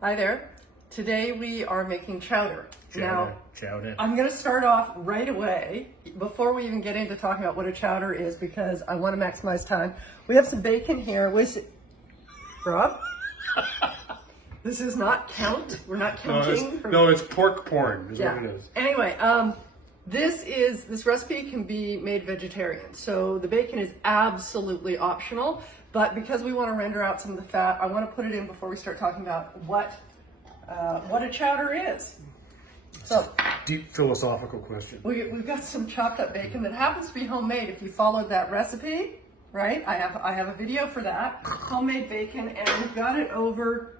Hi there. Today we are making chowder. Chowder. I'm going to start off right away before we even get into talking about what a chowder is because I want to maximize time. We have some bacon here. Rob? This is not count. We're not counting. No, it's pork porn is what it is. Anyway, this recipe can be made vegetarian. So the bacon is absolutely optional, but because we want to render out some of the fat, I want to put it in before we start talking about what a chowder is. So, deep philosophical question. We've got some chopped up bacon that happens to be homemade if you followed that recipe, right? I have a video for that. Homemade bacon, and we've got it over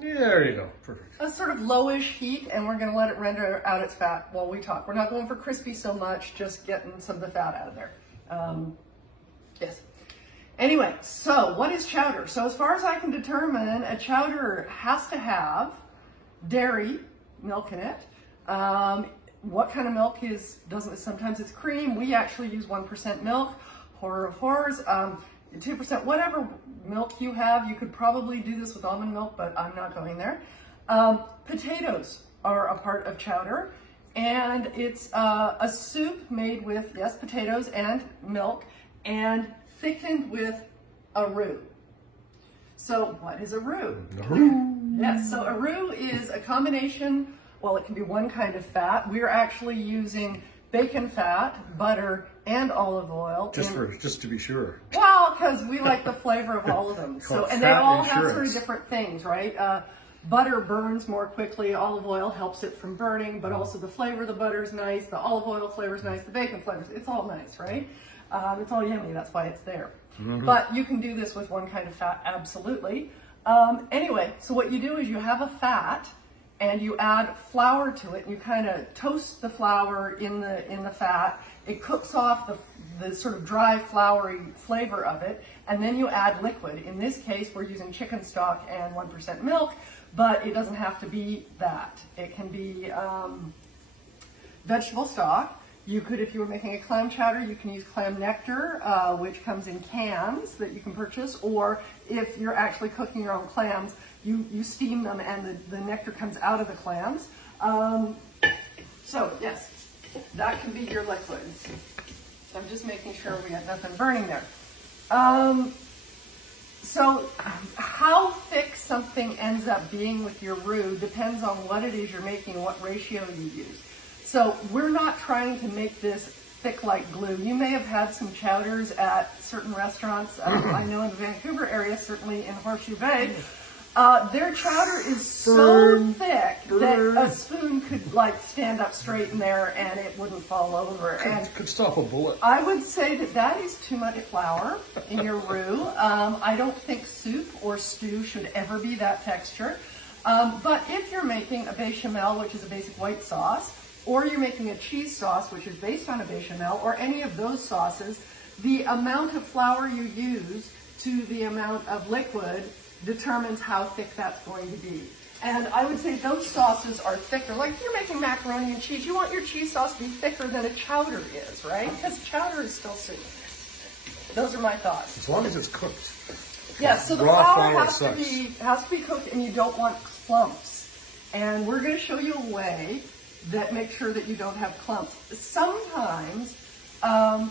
There you go. Perfect. a sort of lowish heat, and we're going to let it render out its fat while we talk. We're not going for crispy so much, just getting some of the fat out of there. Yes. Anyway, so what is chowder? So as far as I can determine, a chowder has to have dairy milk in it. What kind of milk sometimes it's cream. We actually use 1% milk. Horror of horrors. 2%, whatever milk you have. You could probably do this with almond milk, but I'm not going there. Potatoes are a part of chowder, and it's a soup made with, yes, potatoes and milk, and thickened with a roux. So what is a roux? Yes, so a roux is a combination, well, it can be one kind of fat. We're actually using bacon fat, butter, and olive oil. Just to be sure. Well, because we like the flavor of all of them. And they all have sort of different things, right? Butter burns more quickly. Olive oil helps it from burning, but also the flavor of the butter is nice. The olive oil flavor is nice. The bacon flavor, it's all nice, right? It's all yummy. That's why it's there. But you can do this with one kind of fat, absolutely. Anyway, so what you do is you have a fat, and you add flour to it, and you kind of toast the flour in the fat. It cooks off the sort of dry, floury flavor of it, and then you add liquid. In this case, we're using chicken stock and 1% milk, but it doesn't have to be that. It can be vegetable stock. You could, if you were making a clam chowder, you can use clam nectar, which comes in cans that you can purchase, or if you're actually cooking your own clams, you steam them and the nectar comes out of the clams. So yes, that can be your liquids. I'm just making sure we got nothing burning there. So how thick something ends up being with your roux depends on what it is you're making and what ratio you use. So we're not trying to make this thick like glue. You may have had some chowders at certain restaurants. I know in the Vancouver area, certainly in Horseshoe Bay, their chowder is so thick that a spoon could like stand up straight in there and it wouldn't fall over. And could stop a bullet. I would say that is too much flour in your roux. I don't think soup or stew should ever be that texture. But if you're making a bechamel, which is a basic white sauce, or you're making a cheese sauce, which is based on a bechamel, or any of those sauces, the amount of flour you use to the amount of liquid determines how thick that's going to be. And I would say those sauces are thicker. Like if you're making macaroni and cheese, you want your cheese sauce to be thicker than a chowder is, right? Because chowder is still soup. Those are my thoughts. As long as it's cooked. Yeah, so the flour has to be cooked, and you don't want clumps. And we're going to show you a way that makes sure that you don't have clumps. Sometimes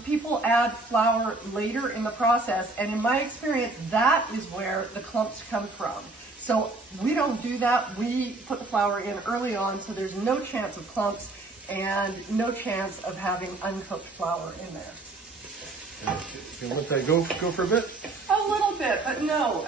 people add flour later in the process, and in my experience, that is where the clumps come from. So we don't do that. We put the flour in early on, so there's no chance of clumps and no chance of having uncooked flour in there. You let that go for a bit? A little bit, but no.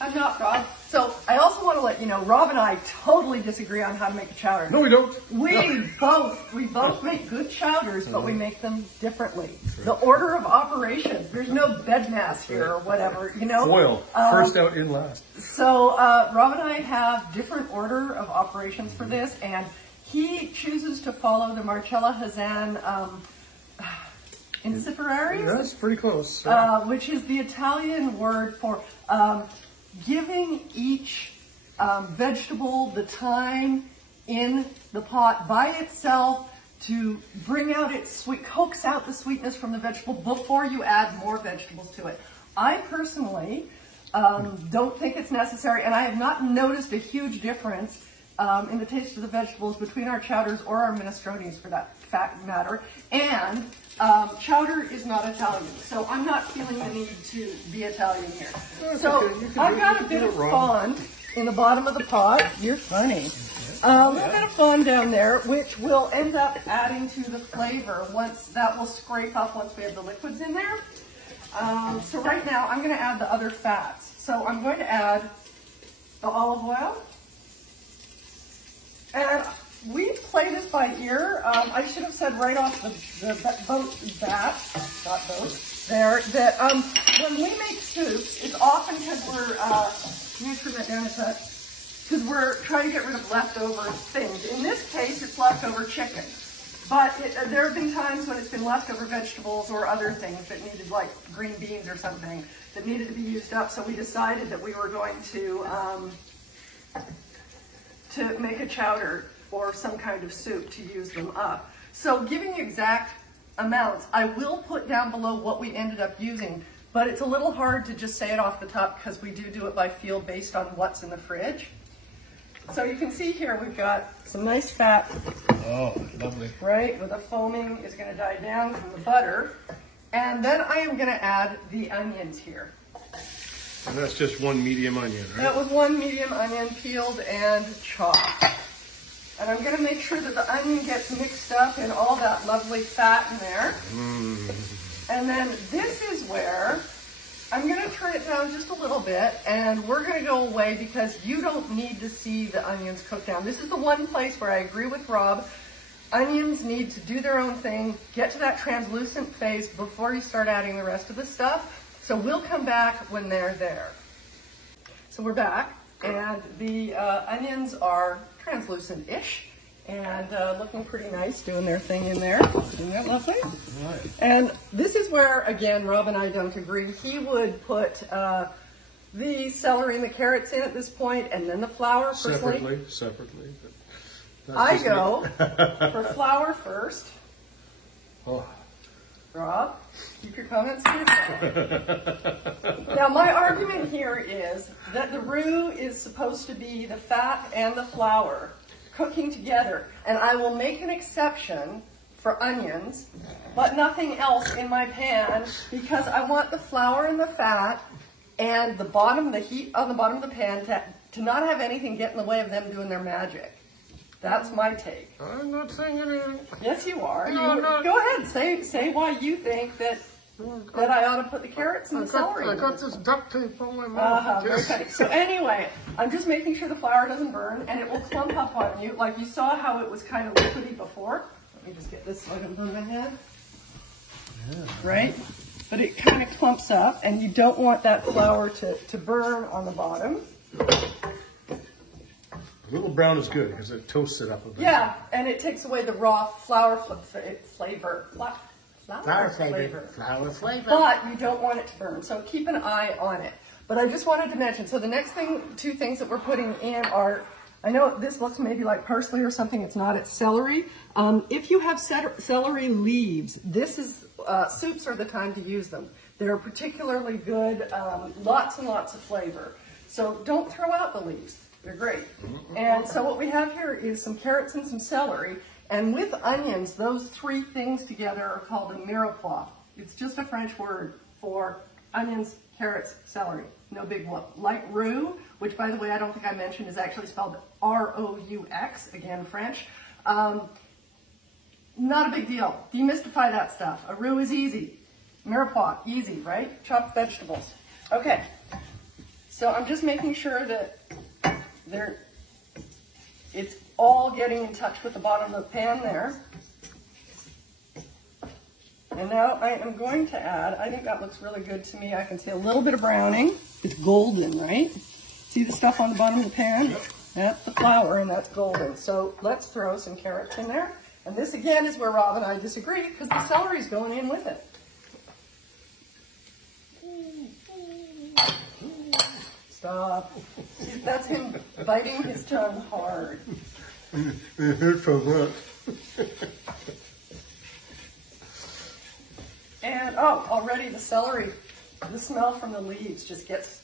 I'm not, Rob. So I also want to let you know, Rob and I totally disagree on how to make a chowder. No, we don't. We both make good chowders, but we make them differently. Right. The order of operations. There's no bed mass here or whatever, you know. Foil. First out in last. So Rob and I have different order of operations for this, and he chooses to follow the Marcella Hazan Insiferari. Yeah, that's pretty close. Which is the Italian word for giving each vegetable the time in the pot by itself to bring out its sweet, coax out the sweetness from the vegetable before you add more vegetables to it. I personally Don't think it's necessary, and I have not noticed a huge difference in the taste of the vegetables between our chowders or our minestrones, for that fact matter. And chowder is not Italian, so I'm not feeling the need to be Italian here. So I've got a bit of fond in the bottom of the pot. You're funny. A little bit of fond down there, which will end up adding to the flavor once that will scrape up once we have the liquids in there. So right now I'm going to add the other fats. So I'm going to add the olive oil. And we play this by ear. I should have said right off the boat bat, not boat, there, that when we make soups, it's often because we're, I'm going to turn that down a touch, because we're trying to get rid of leftover things. In this case, it's leftover chicken. But there have been times when it's been leftover vegetables or other things that needed, like green beans or something, that needed to be used up. So we decided that we were going to make a chowder or some kind of soup to use them up. So giving exact amounts, I will put down below what we ended up using, but it's a little hard to just say it off the top because we do it by feel based on what's in the fridge. So you can see here we've got some nice fat. Oh, lovely. Right, where the foaming is going to die down from the butter. And then I am going to add the onions here. And that's just one medium onion, right? That was one medium onion peeled and chopped. And I'm going to make sure that the onion gets mixed up in all that lovely fat in there. And then this is where I'm going to turn it down just a little bit, and we're going to go away because you don't need to see the onions cook down. This is the one place where I agree with Rob. Onions need to do their own thing, get to that translucent phase before you start adding the rest of the stuff. So we'll come back when they're there. So we're back, and the onions are translucent-ish and looking pretty nice, doing their thing in there. Isn't that lovely? Right. And this is where, again, Rob and I don't agree. He would put the celery and the carrots in at this point, and then the flour. Separately. I go for flour first. Oh. Rob, keep your comments to yourself. Now, my argument here is that the roux is supposed to be the fat and the flour cooking together, and I will make an exception for onions, but nothing else in my pan, because I want the flour and the fat and the heat on the bottom of the pan to not have anything get in the way of them doing their magic. That's my take. I'm not saying anything. Yes, you are. No, no. Go ahead. Say why you think that I ought to put the carrots and the celery. I got this duct tape on my mouth. Very funny. So anyway, I'm just making sure the flour doesn't burn, and it will clump up on you. Like you saw how it was kind of liquidy before. Let me just get this so I can burn my hand. Yeah. Right? But it kind of clumps up, and you don't want that flour to burn on the bottom. A little brown is good because it toasts it up a bit. Yeah, and it takes away the raw flour flavor. Flour flavor. But you don't want it to burn, so keep an eye on it. But I just wanted to mention, so the next two things that we're putting in are, I know this looks maybe like parsley or something, it's not, it's celery. If you have celery leaves, soups are the time to use them. They're particularly good, lots and lots of flavor. So don't throw out the leaves. They're great. And so what we have here is some carrots and some celery. And with onions, those three things together are called a mirepoix. It's just a French word for onions, carrots, celery. No big whoop. Like roux, which by the way, I don't think I mentioned, is actually spelled R-O-U-X, again, French. Not a big deal. Demystify that stuff. A roux is easy. Mirepoix, easy, right? Chopped vegetables. Okay. So I'm just making sure that it's all getting in touch with the bottom of the pan there. And now I am going to add, I think that looks really good to me. I can see a little bit of browning. It's golden, right? See the stuff on the bottom of the pan? Yep. That's the flour and that's golden. So let's throw some carrots in there. And this again is where Rob and I disagree because the celery is going in with it. Stop. That's him biting his tongue hard. It hurts so much. And, oh, already the celery, the smell from the leaves just gets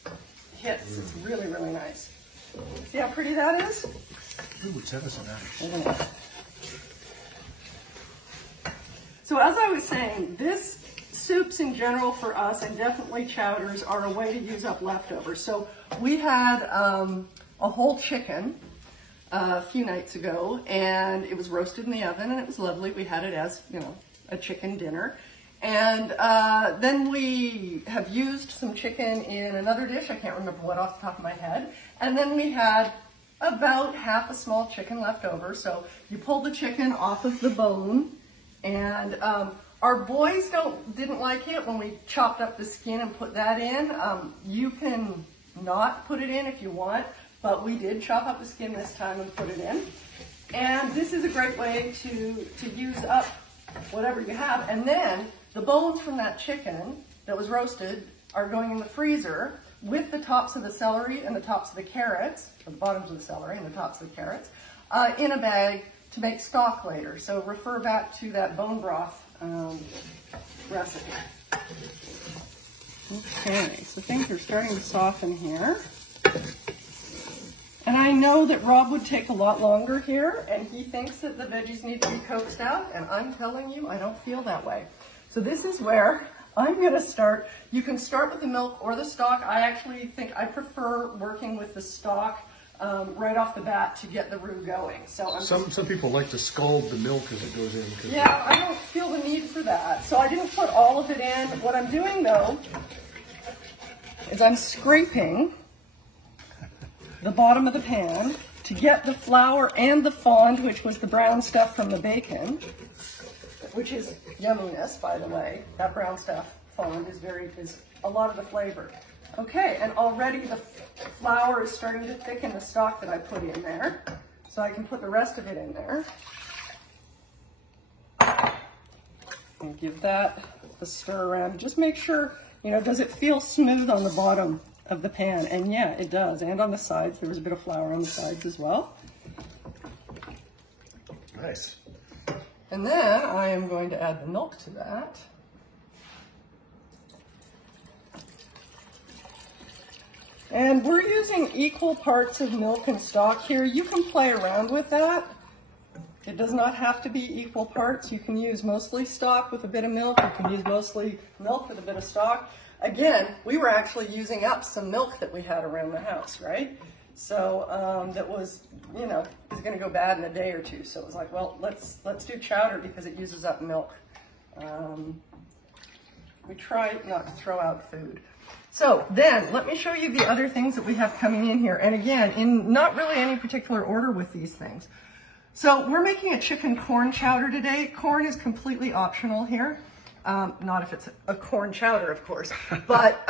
hits. It's really, really nice. See how pretty that is? Ooh, it's ever so nice. Isn't it? So as I was saying, this soups in general for us, and definitely chowders, are a way to use up leftovers. So we had a whole chicken a few nights ago, and it was roasted in the oven, and it was lovely. We had it as, you know, a chicken dinner. And then we have used some chicken in another dish. I can't remember what off the top of my head. And then we had about half a small chicken left over. So you pull the chicken off of the bone, and our boys didn't like it when we chopped up the skin and put that in. You can not put it in if you want, but we did chop up the skin this time and put it in. And this is a great way to use up whatever you have. And then the bones from that chicken that was roasted are going in the freezer with the tops of the celery and the tops of the carrots, or the bottoms of the celery and the tops of the carrots, in a bag to make stock later. So refer back to that bone broth recipe. Okay, so things are starting to soften here. And I know that Rob would take a lot longer here, and he thinks that the veggies need to be coaxed out, and I'm telling you, I don't feel that way. So this is where I'm going to start. You can start with the milk or the stock. I actually think I prefer working with the stock right off the bat to get the roux going. So Some people like to scald the milk as it goes in. Yeah, I don't feel the need for that. So I didn't put all of it in. What I'm doing though is I'm scraping the bottom of the pan to get the flour and the fond, which was the brown stuff from the bacon, which is yumminess, by the way. That brown stuff, fond, is a lot of the flavor. Okay, and already the flour is starting to thicken the stock that I put in there, so I can put the rest of it in there. And give that a stir around. Just make sure, you know, does it feel smooth on the bottom of the pan? And yeah, it does. And on the sides, there was a bit of flour on the sides as well. Nice. And then I am going to add the milk to that. And we're using equal parts of milk and stock here. You can play around with that. It does not have to be equal parts. You can use mostly stock with a bit of milk. You can use mostly milk with a bit of stock. Again, we were actually using up some milk that we had around the house, right? So that was, you know, is going to go bad in a day or two. So it was like, well, let's do chowder because it uses up milk. We try not to throw out food. So then let me show you the other things that we have coming in here. And again, in not really any particular order with these things. So we're making a chicken corn chowder today. Corn is completely optional here. Not if it's a corn chowder, of course. But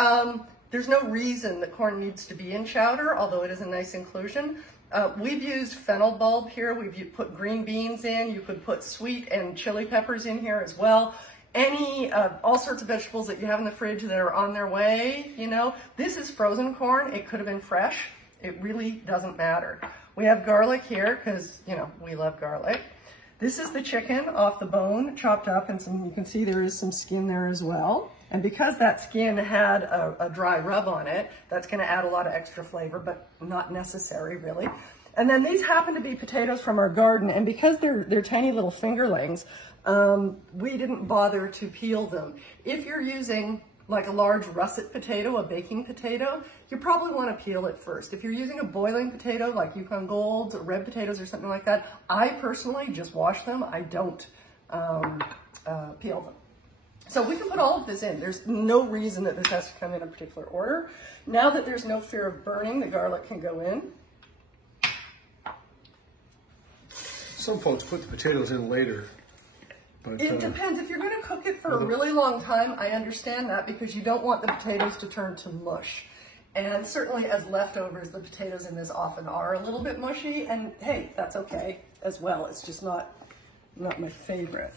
there's no reason that corn needs to be in chowder, although it is a nice inclusion. We've used fennel bulb here. We've put green beans in. You could put sweet and chili peppers in here as well. All sorts of vegetables that you have in the fridge that are on their way, you know. This is frozen corn. It could have been fresh. It really doesn't matter. We have garlic here because, you know, we love garlic. This is the chicken off the bone, chopped up, and you can see there is some skin there as well. And because that skin had a dry rub on it, that's going to add a lot of extra flavor, but not necessary really. And then these happen to be potatoes from our garden, and because they're tiny little fingerlings, we didn't bother to peel them. If you're using like a large russet potato, a baking potato, you probably want to peel it first. If you're using a boiling potato like Yukon Golds or red potatoes or something like that, I personally just wash them. I don't peel them. So we can put all of this in. There's no reason that this has to come in a particular order. Now that there's no fear of burning, the garlic can go in. Some folks put the potatoes in later. But, it depends. If you're going to cook it for a really long time, I understand that because you don't want the potatoes to turn to mush. And certainly as leftovers, the potatoes in this often are a little bit mushy. And hey, that's okay as well. It's just not my favorite.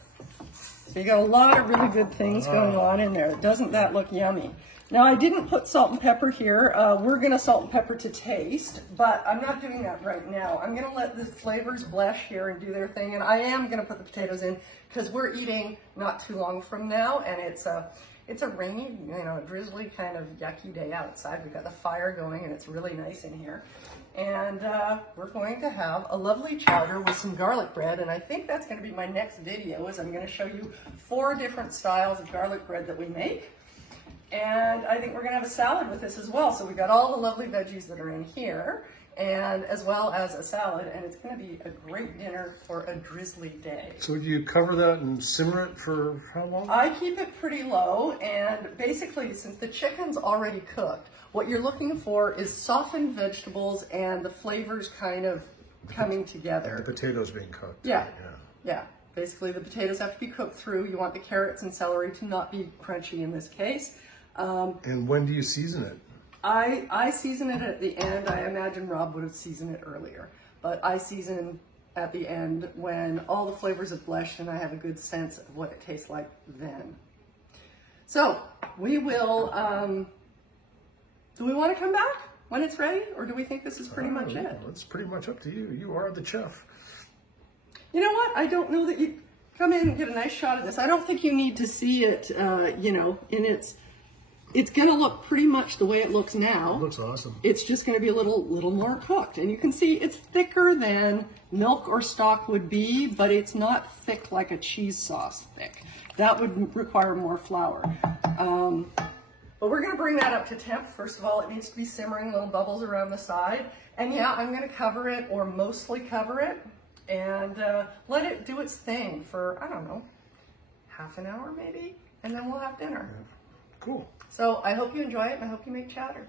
So you got a lot of really good things going on in there. Doesn't that look yummy? Now I didn't put salt and pepper here. We're going to salt and pepper to taste, but I'm not doing that right now. I'm going to let the flavors blesh here and do their thing, and I am going to put the potatoes in because we're eating not too long from now, and it's it's a rainy, a drizzly kind of yucky day outside. We've got the fire going and it's really nice in here. And we're going to have a lovely chowder with some garlic bread. And I think that's going to be my next video, is I'm going to show you 4 different styles of garlic bread that we make. And I think we're going to have a salad with this as well. So we got all the lovely veggies that are in here, and as well as a salad, and it's going to be a great dinner for a drizzly day. So you cover that and simmer it for how long? I keep it pretty low, and basically, since the chicken's already cooked, what you're looking for is softened vegetables and the flavors kind of coming together. The potatoes being cooked. Yeah. Basically, the potatoes have to be cooked through. You want the carrots and celery to not be crunchy in this case. And when do you season it? I season it at the end. I imagine Rob would have seasoned it earlier, but I season at the end when all the flavors have blended and I have a good sense of what it tastes like then. So we will, do we want to come back when it's ready, or do we think this is pretty much it? It's pretty much up to you. You are the chef. You know what? I don't know that you come in and get a nice shot of this. I don't think you need to see it, in its... It's going to look pretty much the way it looks now. It looks awesome. It's just going to be a little more cooked. And you can see it's thicker than milk or stock would be, but it's not thick like a cheese sauce thick. That would require more flour. But we're going to bring that up to temp. First of all, it needs to be simmering, little bubbles around the side. And yeah, I'm going to cover it, or mostly cover it, and let it do its thing for, I don't know, half an hour maybe, and then we'll have dinner. Cool. So I hope you enjoy it, and I hope you make chowder.